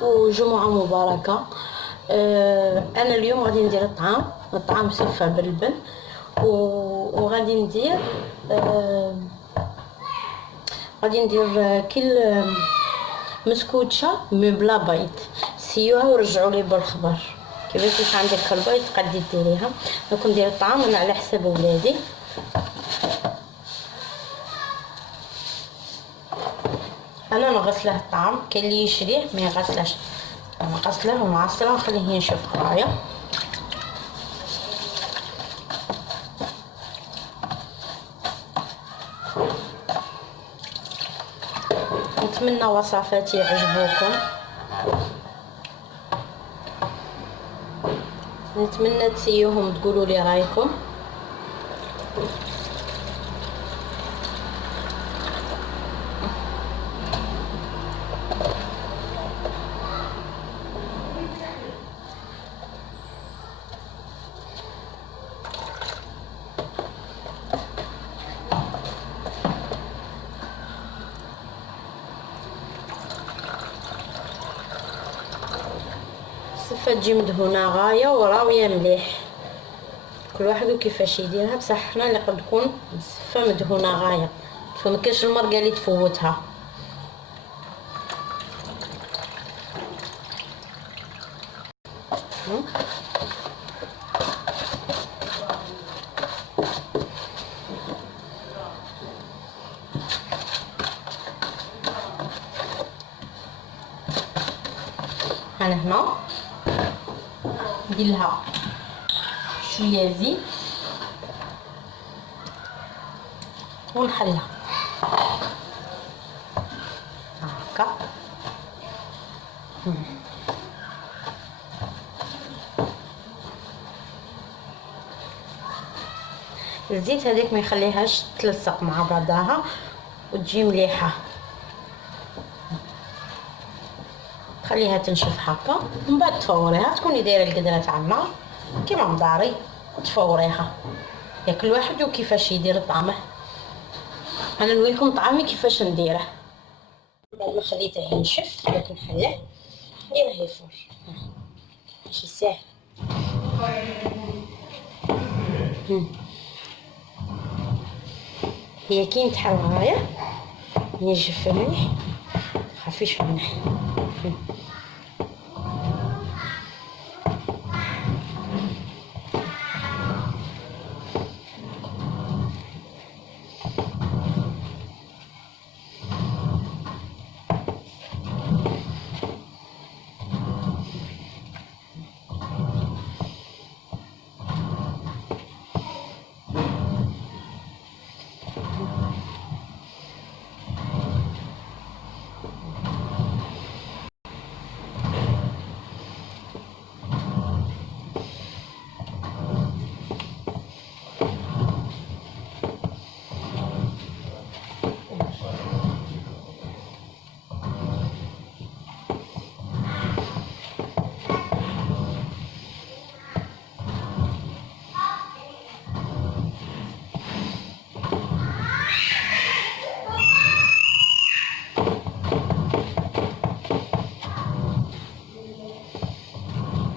وجمعة مباركة. أنا اليوم غادي ندير الطعام مسفى باللبن، وغادي ندير كل مسكوتشة من بلا بيض. سيوها ورجعوا لي بالخبر كيفاش يكون عندك البيض قدي ديريها. راكم ندير الطعام انا على حساب ولادي. انا نغسله الطعام، كاين اللي يشريه ما يغسلش، انا غسله ومعصره ونخليه ينشف قرايه. نتمنى وصفاتي يعجبوكم، نتمنى تسيوهم تقولوا لي رايكم. السفه تجي مدهونه غايه وراويه مليح، كل واحد وكيفاش يديرها، بصح حنا اللي قد تكون السفه مدهونه غايه، فمكاش المرقه اللي تفوتها. انا هنا ندير لها شويه زيت ونحلها هكا. الزيت هذيك ما يخليهاش تلصق مع بعضها وتجي مليحه، خليها تنشف هكا ومن بعد تفوريها. تكوني دايره القدره تاع النار كيما مداري وتفوريها. يا كل واحد وكيفاش يدير طعمه، انا نوريكم طعامي كيفاش نديره. بعد ما خليته ينشف داك نحله نديره يفور، ماشي ساهل. هي كي نتحل غايه ينشف مليح خفيش مليح.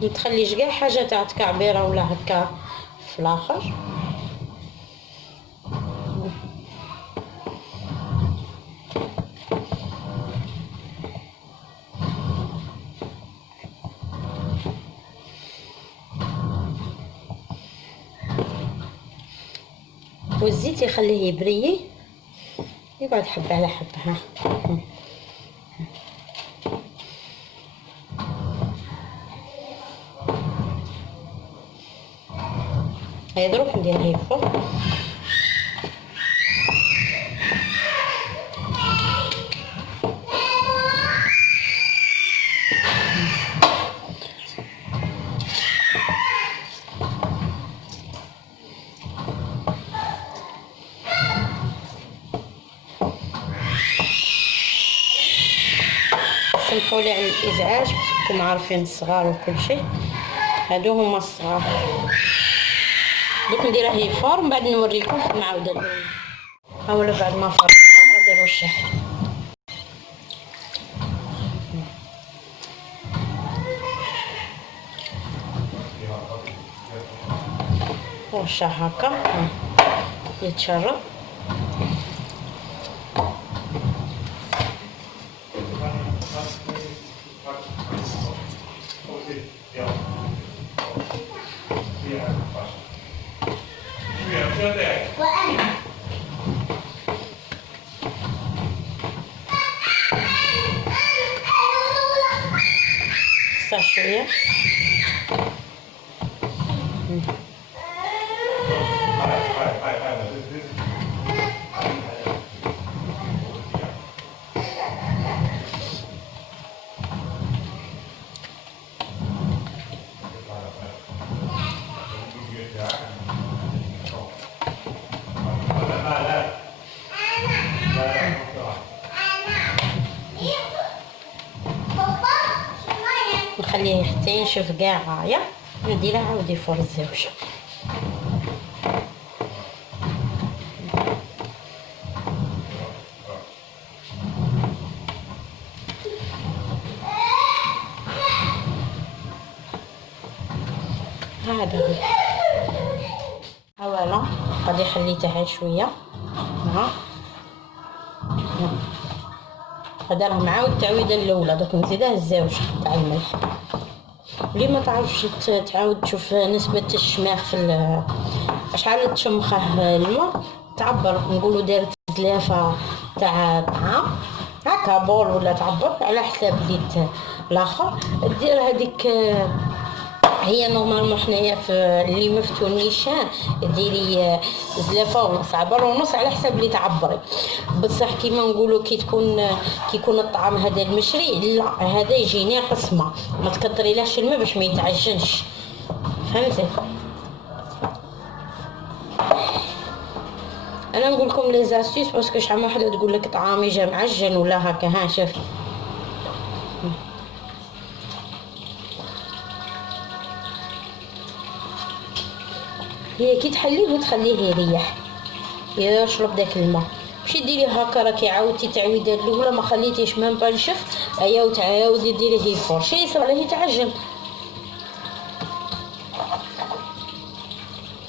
متخليش كاع حاجه تاع تكعبيره ولا هكا في الاخر. والزيت يخليه يبري، يقعد حبه على حبه. ها هاي دروك نديرها يفور. سمحولي على الازعاج، راكم عارفين الصغار وكل شيء، هادو هما الصغار. دوك نديره يفور من بعد نوريكم في المعاوده الاولى. اولا بعد ما فرطها غادي نرشح ورشه هكا يتشرب. خصها شويه. نخليه حتى ينشف كاع هايا، نديرها عاودي فور الزوجه. هذا اولا غادي خليتها شويه. ها هذا راه مع التعويده الاولى، دوك نزيدها الزوج تاع الملح. اللي ما تعرفش تعاود تشوف نسبه الشماخ في شحال تشمخه الماء، تعبر نقولوا دارت زلافه تاع طعام هكا بول، ولا تعبر على حساب اللي الاخر دير هذيك. هي نورمالمون حنايا في اللي مفتون نيشان ديري زلافه ونص، عبر ونص على حساب اللي تعبري. بصح كيما نقولوا كي يكون الطعام هذا المشري، لا هذا يجي ناقص ماء، ما تكثريلهش الماء باش ما يتعجنش، فهمتي؟ انا نقول لكم لي زاستيس باسكو شحال من وحده تقول لك طعامي جا معجن ولا هكا. ها شوف هي كي تحليه وتخليه يريح يشرب داك الماء، ماشي ديريه هكا راكي عاودتي تعويده الاولى ما خليتيش ميم با نشف، ايا وتعاودي ديريه يفور شي يصير عليه يتعجن.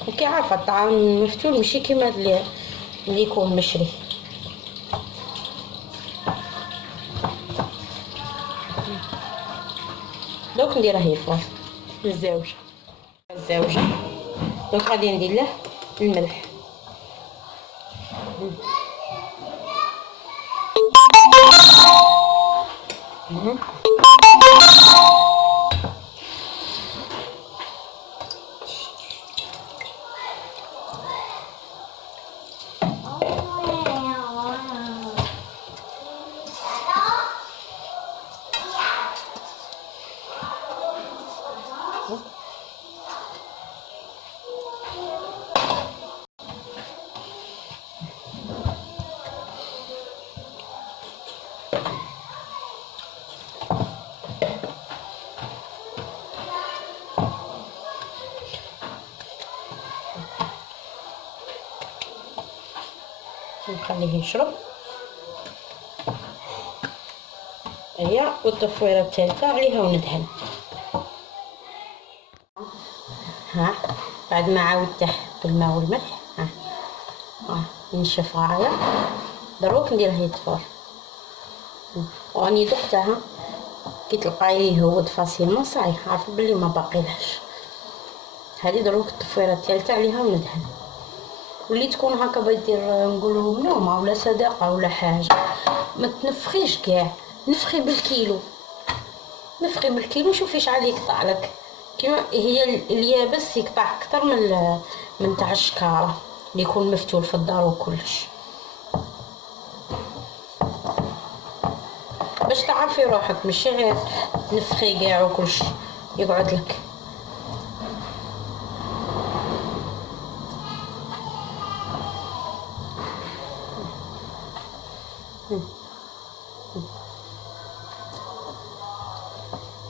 وكي عارفه الطعام المفتول ماشي كيما اللي يكون مشري. دوك نديرها يفور الزوجه. دوك غادي ندير له الملح. نخليه يشرب. هيا والتفويره الثالثه عليها وندهن. ها بعد ما عاودته بالماء والملح ها ينشف غايه، دروك نديره يتفور. واني دقتها كي تلقايه هو دفاسيمون صاي عارفه بلي ما باقيلهاش. هذه دروك التفويره الثالثه عليها وندهن. واللي تكون هكا بدير نقولوا منومه ولا صداقه ولا حاجه، ما تنفخيش كاع، نفخي بالكيلو شوفي شحال يقطع لك. كيما هي اليابس يقطع اكثر من تاع الشكاره اللي يكون مفتول في الدار وكلش، باش تعرفي روحك ماشي غير تنفخي كاع وكلش يقعد لك.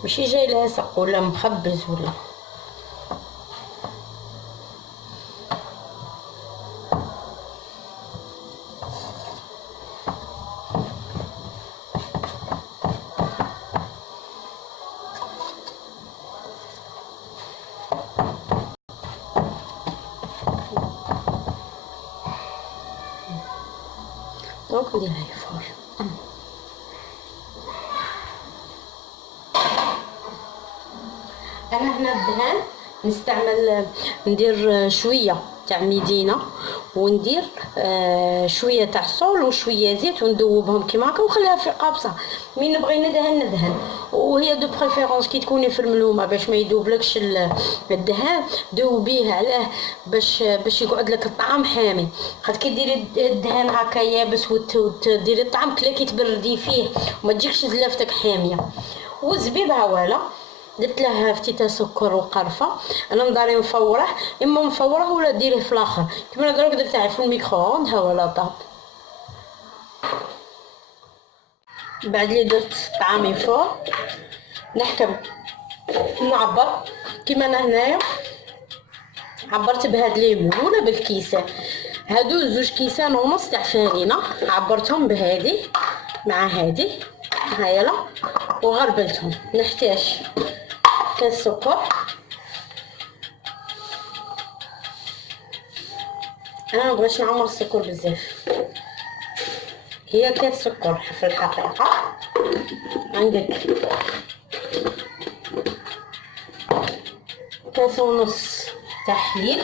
ماشي جاي لاصق ولا مخبز ولا. دونك نديرها الفور. انا هنا الدهان نستعمل، ندير شويه تاع ميدينه، وندير شويه تاع صول وشويه زيت وندوبهم كيما هكا ونخليها في قابصه. مين نبغي ندهن، وهي دو بريفيرونس كي تكوني في الملومه باش ما يذوبلكش الدهان، دوبيه عليه باش يقعد لك الطعام حامي. خاطر كي ديري الدهان هكا يابس وتديري الطعام كلا كي تبردي فيه وما تجيكش زلافتك حاميه. والزبيب هوالا درت له فتيته سكر وقرفه. انا نداري مفوره، اما مفوره ولا ديريه في الاخر كيما دروك درتها في الميكرووند ها ولا طاب. بعد لي درت طعامي فوق نحكم نعبر كيما انا هنايا عبرت بهاد ليمون ولا بالكيسان. هادو 2 كيسان ونص تاع فارينه عبرتهم بهادي مع هادي هايلا وغربلتهم. نحتاج كاس سكر، انا ما بغيتش نعمر السكر بزاف، هي كاس سكر في الحقيقه. عندك كاس ونص تاع حليب،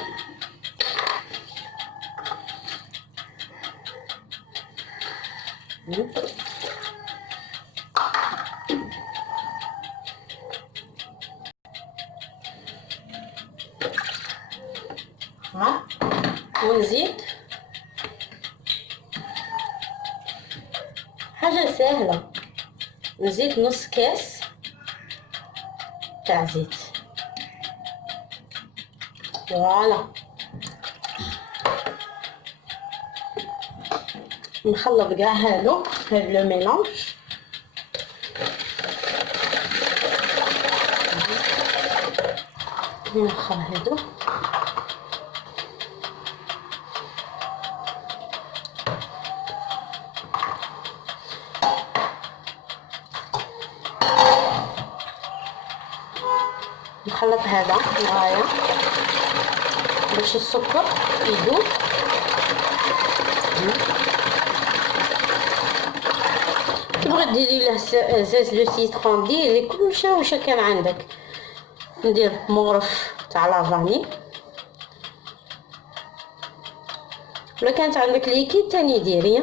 ونزيد حاجه سهله، نزيد نص كاس تاع زيت. فوالا نخلط كاع هاد لو ميلونج. نخل هادو نخلط هذا معايا باش السكر يذوب. تبغي ديري له زيت لو سيترون ديري كلشي واش كان عندك. ندير مغرف تاع لافاني، ولا كانت عندك ليكيد تاني ديري.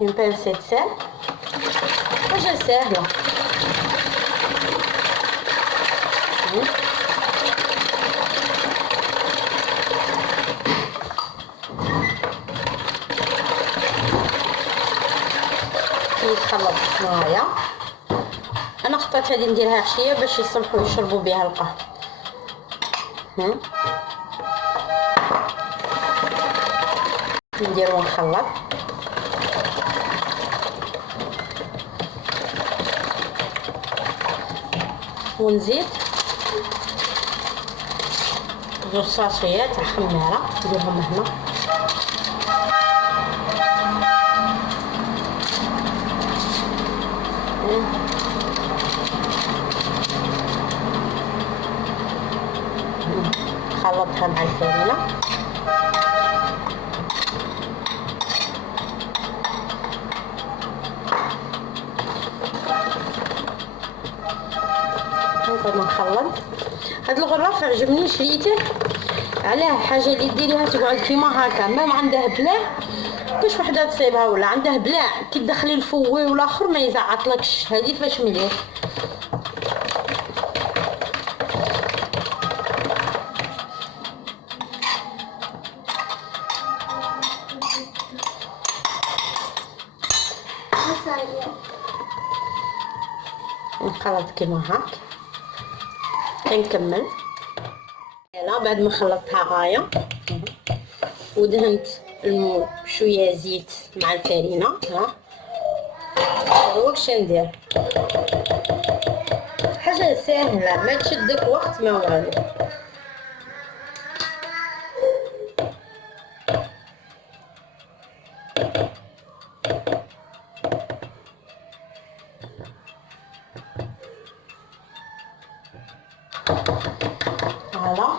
une pincée de sel، حاجة سهلة. يتخلط معايا. انا اخترت هذه نديرها عشيه باش يصلحوا يشربوا بها القهوه. ندير ونخلط. ونزيد 2 ساشيات تاع خماره نديرهم هنا. خلطها مع الفانيلا. هذا نخلط. هاد الغراف عجبني شريته علاه حاجه اللي ديريها تقعد كيما هكا، ما عنده بلاع كاش وحده تصيبها ولا عنده بلاع كي تدخلي الفوي والاخر ما يزعطلكش. هذه فاش مليح. نخلط كيما هاك نكمل. يلا بعد ما خلطتها غايه ودهنت المول بشويه زيت مع الفارينه. ها هو واش ندير، حاجه سهله ما تشدك وقت ما والو. فوالا.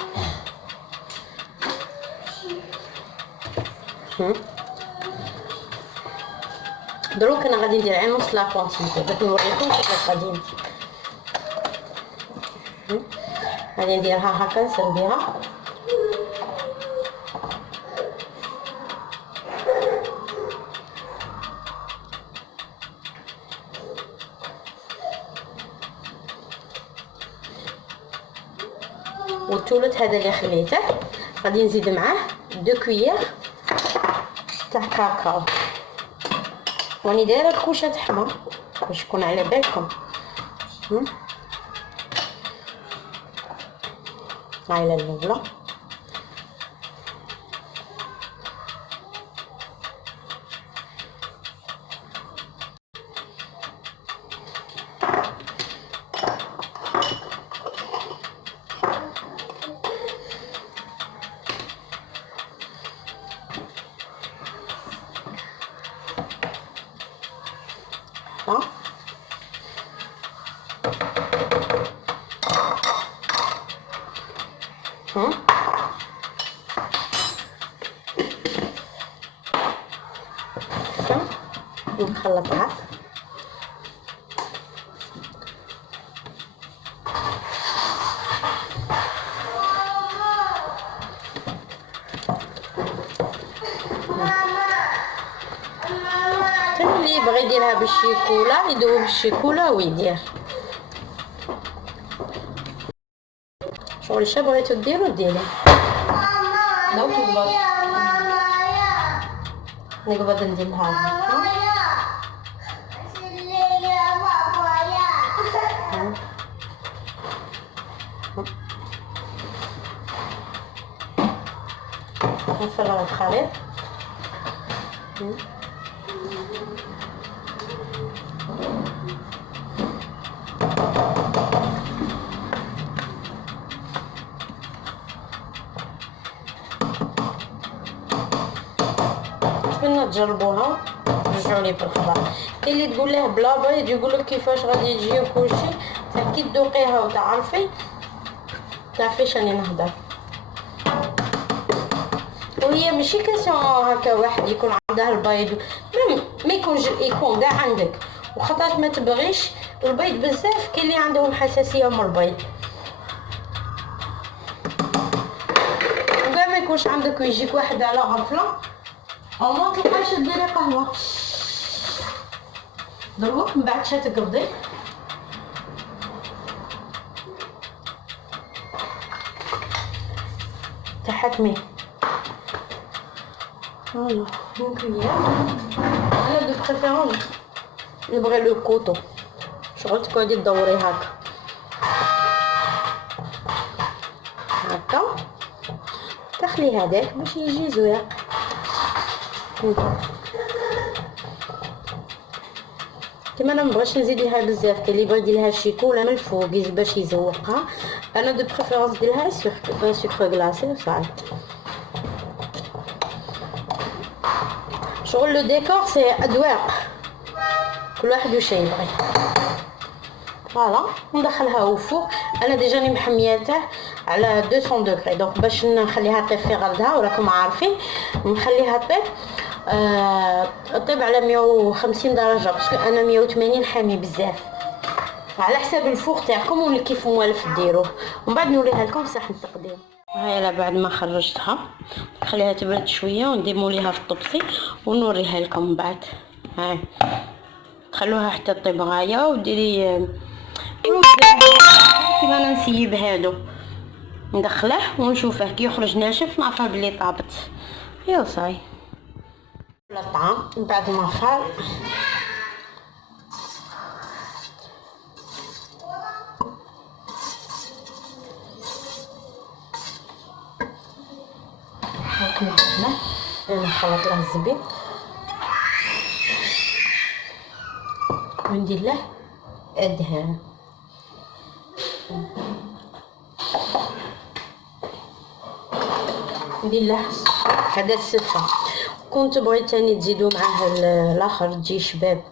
دروك انا غادي ندير غير نص لا كونتيتي باش نوريكم كيفاش غادي ندير. غادي نديرها هكا نسربيها والثلث هذا اللي خليته غادي نزيد معاه 2 كويير تاع كاكاو، راني دايره الكوشه حمر باش يكون على بالكم. هاي الاولى نخلطها. اللي يبغي يديرها بالشيكولا يدوب بالشيكولا ويدير شغل اش بغيتو ديرو ديري. نقبض ندير هذا نفرغ الخليط. نتمنى تجربوها رجعوني بالخبر. اللي تقول له بلا بيض يقول لك كيفاش غادي يجي وكلشي، كي تذوقيها وتعرفي تعرفي راني نهضر. وهي ماشي كاسيون هكا واحد يكون عنده البيض ما يكونش يكون كاع عندك، وخاطرش ما تبغيش البيض بزاف. كاين اللي عندهم حساسيه من البيض وكاع ما يكونش عندك ويجيك واحد على غفله او ما تلقاش ديري قهوه دروك من بعد شا تقبضي. تحكمي فوالا ممكن انا دو بريفيرونس نبغي لو كوطو شغل تقعدي تدوري هكا هكا تخلي هذاك باش يجي زويق. كما انا مبغيش نزيد ليها بزاف، كاين اللي يبغي يدير لها الشيكولا من الفوق باش يزوقها. انا دو بريفيرونس ديرها سكر غلاسي وصافي. شغل لو ديكور سي اذواق كل واحد واش يبغي. فوالا ندخلها au four. انا ديجا راني محمياته على 200 دوغري دونك باش نخليها طيب في غلدها وراكم عارفين نخليها طيب طيب على 150 درجه باسكو انا 180 حامي بزاف على حساب الفوق تاعكم واللي كيف موالف ديروه. ومن بعد نوريها لكم صح التقديم. هاي بعد ما خرجتها نخليها تبرد شويه ونديموليها في الطبسي ونوريها لكم من بعد. هاي خلوها حتى طيب غايه وديري كيما انا نسيب هادو ندخله ونشوفه كي يخرج ناشف نعرفه بلي طابت. يا صاي الطعام من بعد ما فار هاكا نخلط له الزبيب وندير له الدهان. ندير له هذا السفه. كنت بغيت ثاني تزيدوا معاه الاخر تجي شباب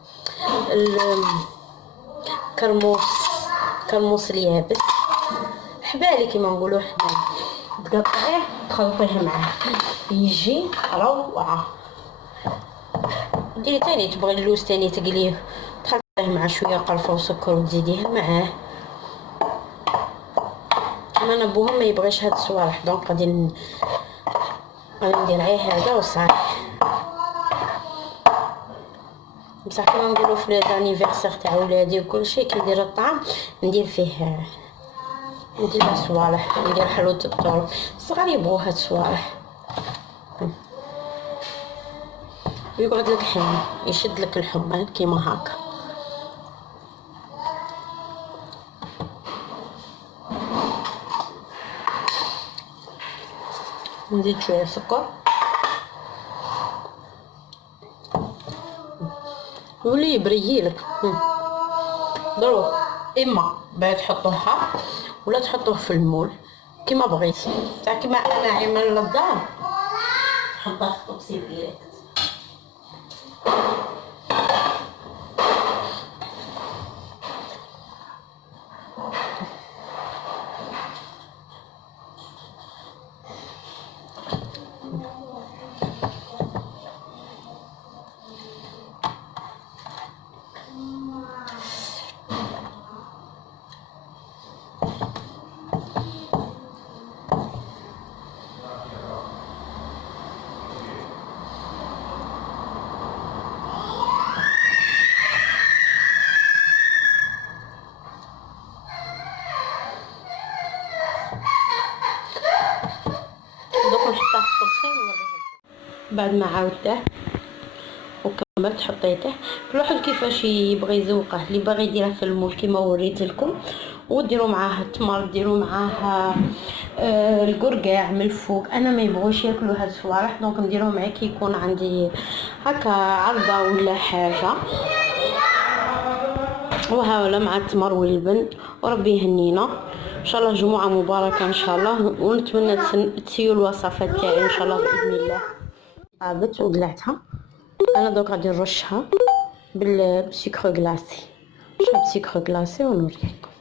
كرموس اليابس حبالي كيما نقولوا حنا تقطعيه تخلطيه معاه يجي روعه. ديري تاني تبغي اللوز تاني تقليه تخلطيه مع شويه قرفه وسكر وتزيديه معاه. انا بوها ما يبغيش هاد الصوالح دونك غادي ندير غير هذا وصافي. بصح كيما نقولوا في لانيفرسير تاع ولادي وكلشي كي ندير الطعام ندير فيه صوالح، ندير حلوة الطرب. الصغار يبغوا هاد الصوالح ويقعد لك حلو يشد لك الحمى كيما هكا. نزيد شويه سكر ولي يبريلك. ضروري اما باغي تحطوه حار ولا تحطوه في المول كيما بغيتي. تاع كيما انا عمل للدار تحطوه في الطبسيل ديريكت. دوك نحطها في الطبسيل ونوريها بعد ما عاودته وكملت حطيته. كل واحد كيفاش يبغي يذوقه، اللي باغي يديره في المول كيما وريت لكم وديروا معاه التمر، ديروا معاه القرقاع من الفوق. انا ما يبغوش ياكلوا هاد الصوالح دونك نديرهم معاه كي يكون عندي هكا عرضه ولا حاجه. وهاولا مع التمر واللبن وربي يهنينا ان شاء الله. جمعه مباركه ان شاء الله، ونتمنى تسيو الوصفات تاعي ان شاء الله باذن الله. طابت وقلعتها انا دوك غادي نرشها بالسكر غلاسي. نشرب سكر غلاسي ونوريكم.